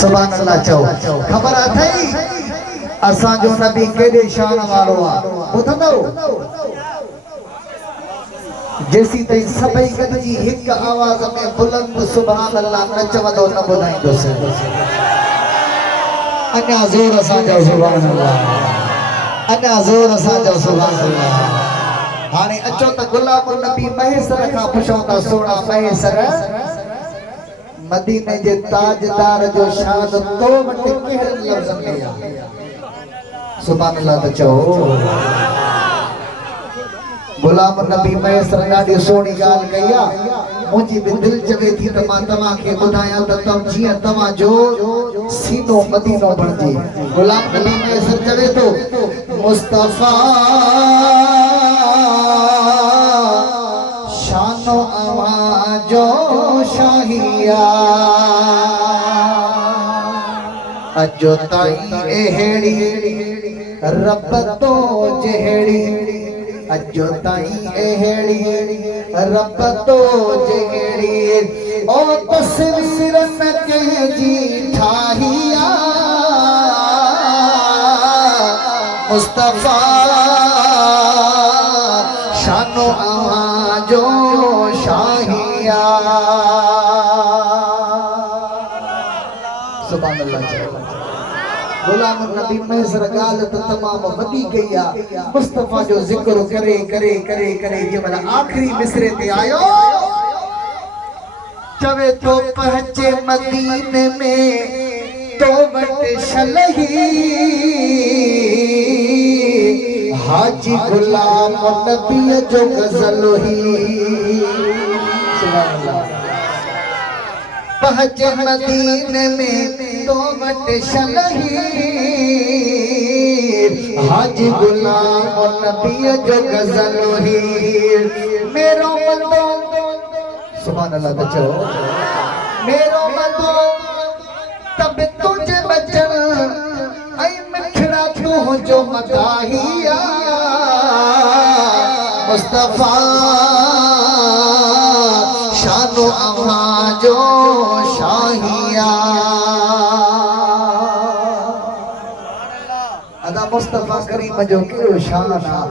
सुभान अल्लाह चओ। ख़बर अथई असांजो नबी केॾे शान वारो आहे ॿुधंदो जेसी ताईं सभई गॾिजी हिक आवाज़ में बुलंद सुभान अल्लाह न चवंदो न ॿुधाईंदुसि। अञा ज़ोर सां चओ सुभान अल्लाह, अञा ज़ोर सां चओ सुभान अल्लाह। हाणे अचो त गुलाम नबी महेसर खां पुछूं था सोना महेसर मदीने जे ताजदार जो शान तो वटि कहिड़े लफ़्ज़ में आहे? सुभान अल्लाह त चओ। गुलाम नबी महेसर ॾाढी सुहिणी ॻाल्हि कई आहे। मुंहिंजी बि दिलि चवे थी त मां तव्हांखे ॿुधायां त जीअं तव्हांजो सीनो मदीनो बणिजे। गुलाम नबी महेसर चवे थो मुस्तफ़ा शानो आवाजो शाहिया अजो ताईं एहड़ी रब तो जहड़ी अजो ताईं एहड़ी रब तो जहड़ी ओ तस्वीर न कहजी ठाहिया मुस्तफ़ा शानो आवाजो शाहिया। सुभान अल्लाह। गुलाम नबी महेसर गाल तो तमाम वडी गई है। मुस्तफा जो जिक्र करे करे करे करे जब आखिरी मिसरे ते आयो चवे तो पहुंचे मदीने में तो वट शलही हाजी गुलाम नबी जो गजल ही। सुभान अल्लाह। पहुंचे मदीने में तो वट शलही हाजी गुलाम नबी जो गजल ही। मेरो मतो सुभान अल्लाह बचो मेरो मतो तब तुझे बचन ऐ मिठड़ा तू जो मदाहिया मुस्तफा शानो आवाजो शाहिया। अदा मुस्तफा करीम जो केड़ो शान।